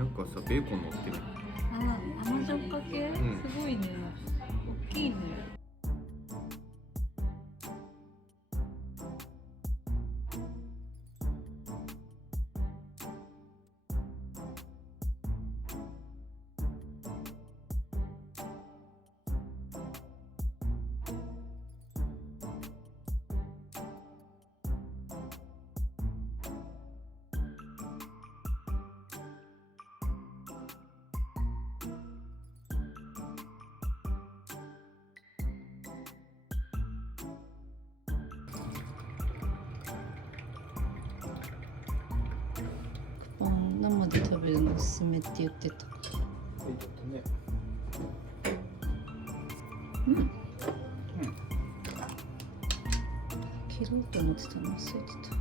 なんかさ、ベーコン乗ってる。甘じょっぱ系、んすごいね。大きいね。生で食べるのおすすめって言ってた。ね。切ろうと思ってたの忘れてた。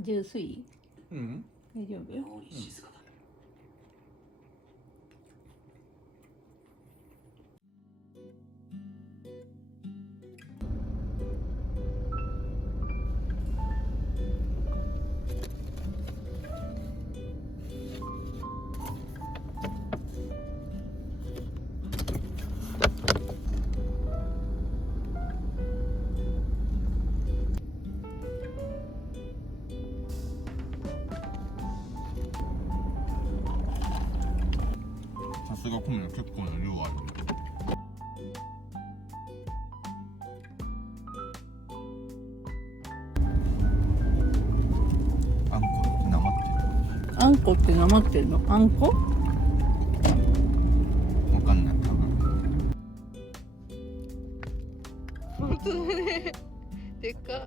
ジュースいい？うん。大丈夫？さすが米の結構な量ある。あんこってなまってる。あんこってなまってるの？あんこ？わかんない、多分。本当だね。でかっ。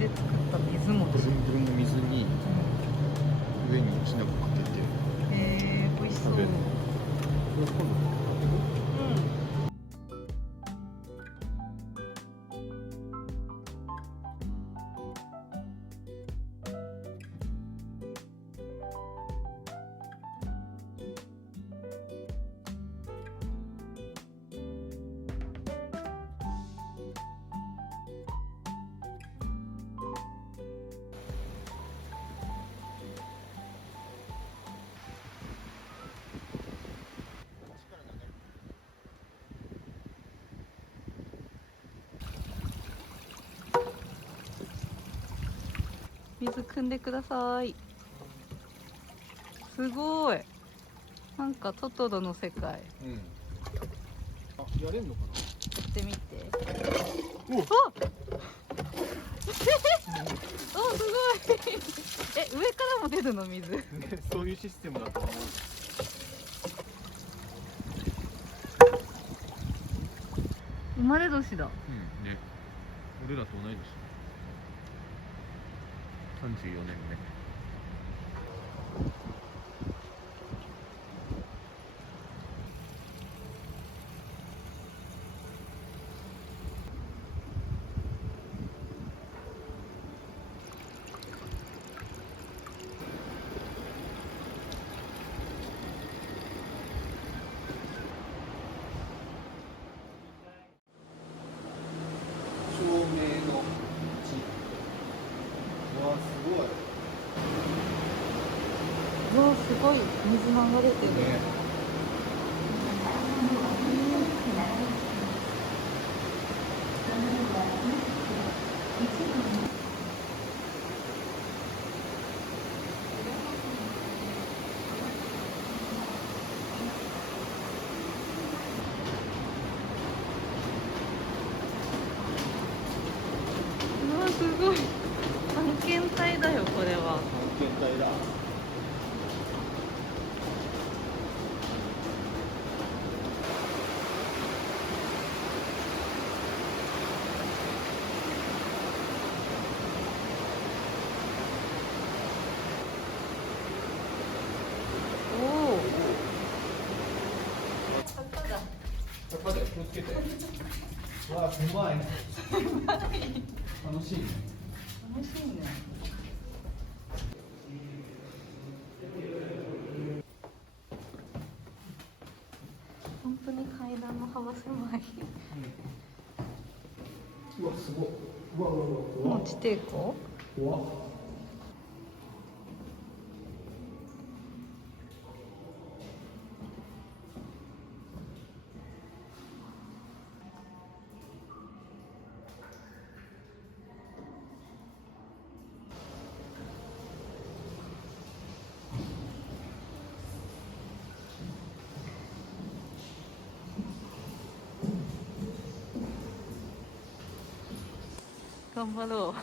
で作った水餅。ブルンブルンの水に上におしなこかけて美味しそう。食べる。これ今度力水汲んでください。すごい。なんかトトロの世界。やあ、やれんのかってみて。な。お、あお、すごい。え、上からも出るの水。ね、そういうシステムだと思う。生まれ年だ。ね、俺らと同い年。34年目。照明の地。うわ、すごい。うわ、すごい水流れてる。ね。うわ、すごい。探検隊だよ、これは。探検隊だ。おお。坂で気をつけて。うわ、狭い。楽しいね。楽しいね。本当に階段の幅狭い。うわ、すごい。うわうわうわ。もう地底湖。怖っ。頑張ろう。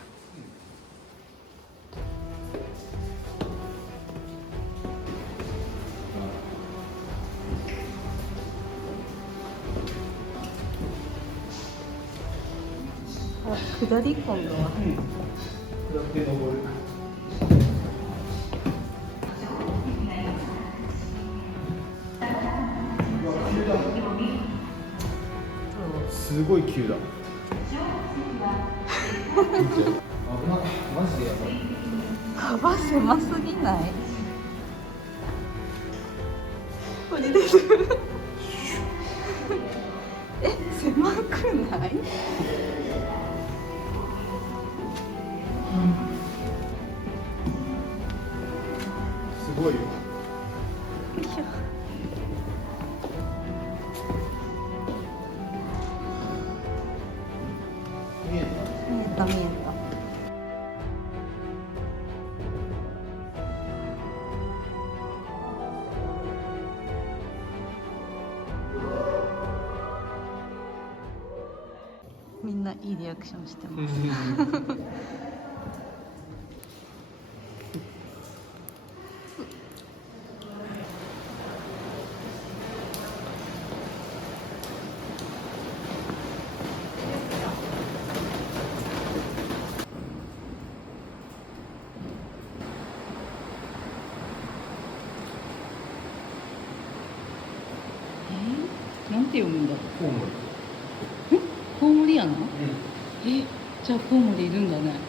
あ、下り今度は。下って登る。すごい急だ。危な、マジでやばい。幅狭すぎない？これです。え、狭くない？すごいよ。よいしょ。見え見えた見えた。みんないいリアクションしてます。なんて読むんだろう。コウモリ。コウモリやな。え、じゃあコウモリいるんだね。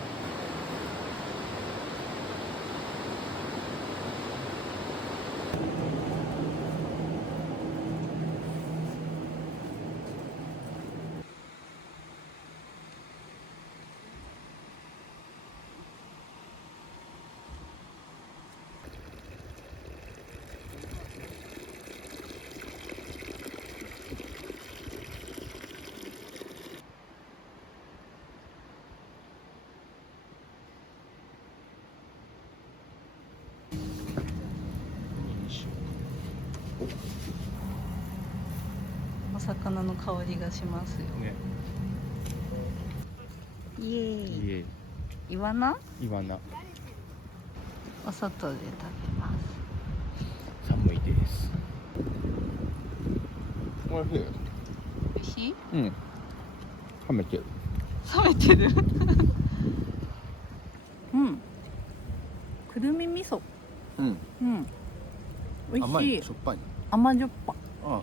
魚の香りがしますよ。ね。イエーイ。いえ。イワナ？イワナ。お外で食べます。寒いです。おいしい。美味しい？うん。冷めてる。冷めてる。うん。くるみ味噌。うん。うん。美味しい。しょっぱい。甘じょっぱ。うん。